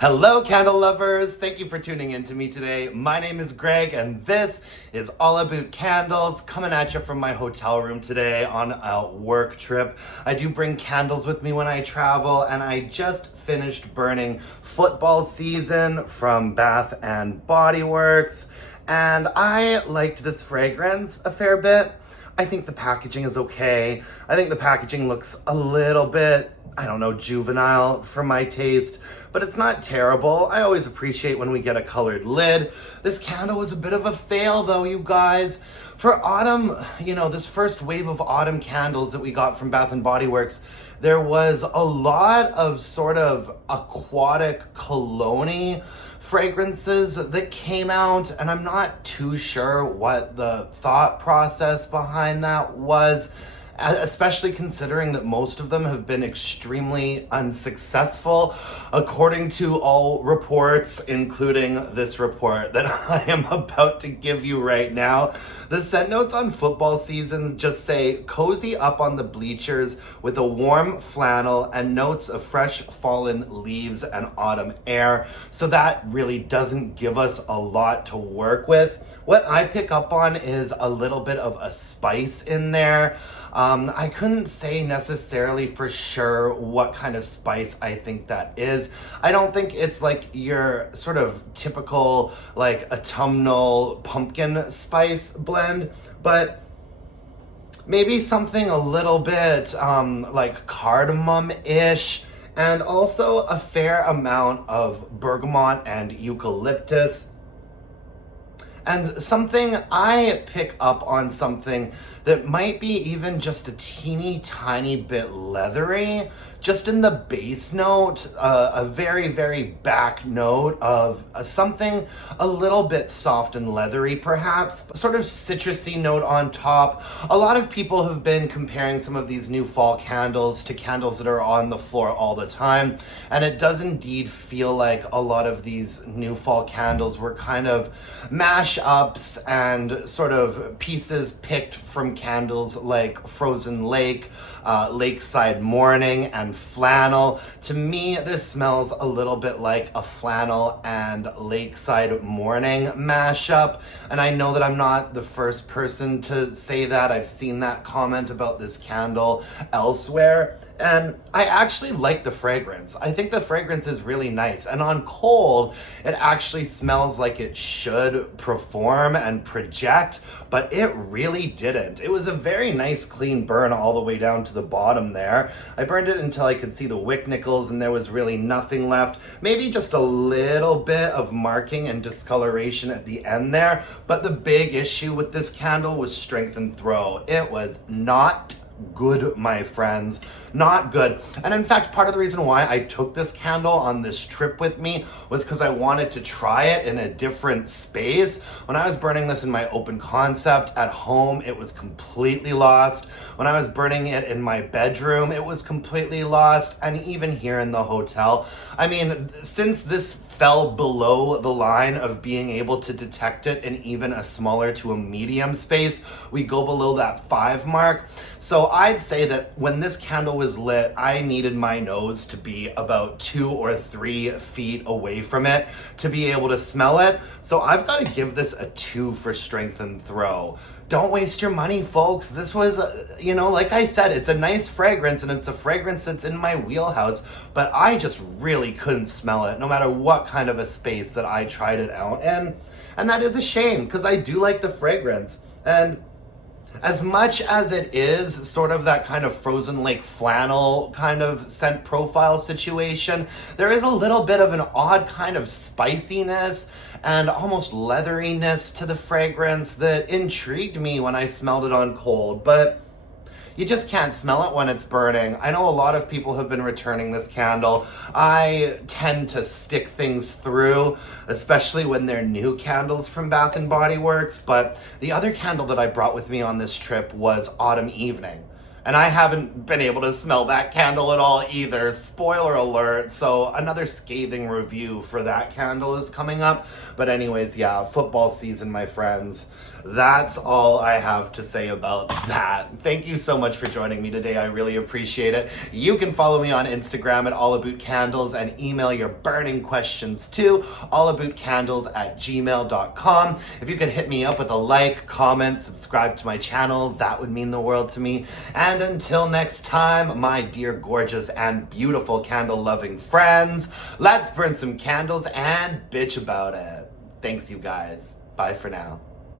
Hello, candle lovers. Thank you for tuning in to me today. My name is Greg, and this is all about candles, coming at you from my hotel room today on a work trip. I do bring candles with me when I travel, and I just finished burning football season from Bath and Body Works, and I liked this fragrance a fair bit. I think the packaging is okay. I think the packaging looks a little bit, I don't know, juvenile for my taste, but it's not terrible. I always appreciate when we get a colored lid. This candle was a bit of a fail though, you guys. For autumn, this first wave of autumn candles that we got from Bath and Body Works, there was a lot of sort of aquatic cologne-y fragrances that came out, and I'm not too sure what the thought process behind that was, especially considering that most of them have been extremely unsuccessful, according to all reports, including this report that I am about to give you right now. The scent notes on football season just say, cozy up on the bleachers with a warm flannel and notes of fresh fallen leaves and autumn air. So that really doesn't give us a lot to work with. What I pick up on is a little bit of a spice in there. I couldn't say necessarily for sure what kind of spice I think that is. I don't think it's like your sort of typical like autumnal pumpkin spice blend, but maybe something a little bit like cardamom-ish, and also a fair amount of bergamot and eucalyptus. And something I pick up on, something that might be even just a teeny tiny bit leathery, just in the base note, a very, very back note of something a little bit soft and leathery perhaps, sort of citrusy note on top. A lot of people have been comparing some of these new fall candles to candles that are on the floor all the time, and it does indeed feel like a lot of these new fall candles were kind of mash-ups and sort of pieces picked from candles like Frozen Lake, Lakeside Morning, and Flannel. To me, this smells a little bit like a Flannel and Lakeside Morning mashup, and I know that I'm not the first person to say that. I've seen that comment about this candle elsewhere, and I actually like the fragrance. I think the fragrance is really nice, and on cold, it actually smells like it should perform and project, but it really didn't. It was a very nice clean burn all the way down to the bottom there. I burned it until I could see the wick nickels and there was really nothing left. Maybe just a little bit of marking and discoloration at the end there, but the big issue with this candle was strength and throw. It was not good, my friends. Not good. And in fact, part of the reason why I took this candle on this trip with me was because I wanted to try it in a different space. When I was burning this in my open concept at home, it was completely lost. When I was burning it in my bedroom, it was completely lost. And even here in the hotel, I mean, since this fell below the line of being able to detect it in even a smaller to a medium space, we go below that 5 mark. So I'd say that when this candle was lit, I needed my nose to be about 2 or 3 feet away from it to be able to smell it. So I've got to give this a 2 for strength and throw. Don't waste your money, folks. This was, like I said, it's a nice fragrance, and it's a fragrance that's in my wheelhouse, but I just really couldn't smell it no matter what kind of a space that I tried it out in. And that is a shame, because I do like the fragrance. And as much as it is sort of that kind of Frozen Lake flannel kind of scent profile situation, there is a little bit of an odd kind of spiciness and almost leatheriness to the fragrance that intrigued me when I smelled it on cold, but you just can't smell it when it's burning. I know a lot of people have been returning this candle. I tend to stick things through, especially when they're new candles from Bath and Body Works, but the other candle that I brought with me on this trip was Autumn Evening. And I haven't been able to smell that candle at all either. Spoiler alert. So another scathing review for that candle is coming up. But anyways, yeah, football season, my friends. That's all I have to say about that. Thank you so much for joining me today. I really appreciate it. You can follow me on Instagram at allabootcandles and email your burning questions to allabootcandles@gmail.com. If you could hit me up with a like, comment, subscribe to my channel, that would mean the world to me. And until next time, my dear gorgeous and beautiful candle-loving friends, let's burn some candles and bitch about it. Thanks, you guys. Bye for now.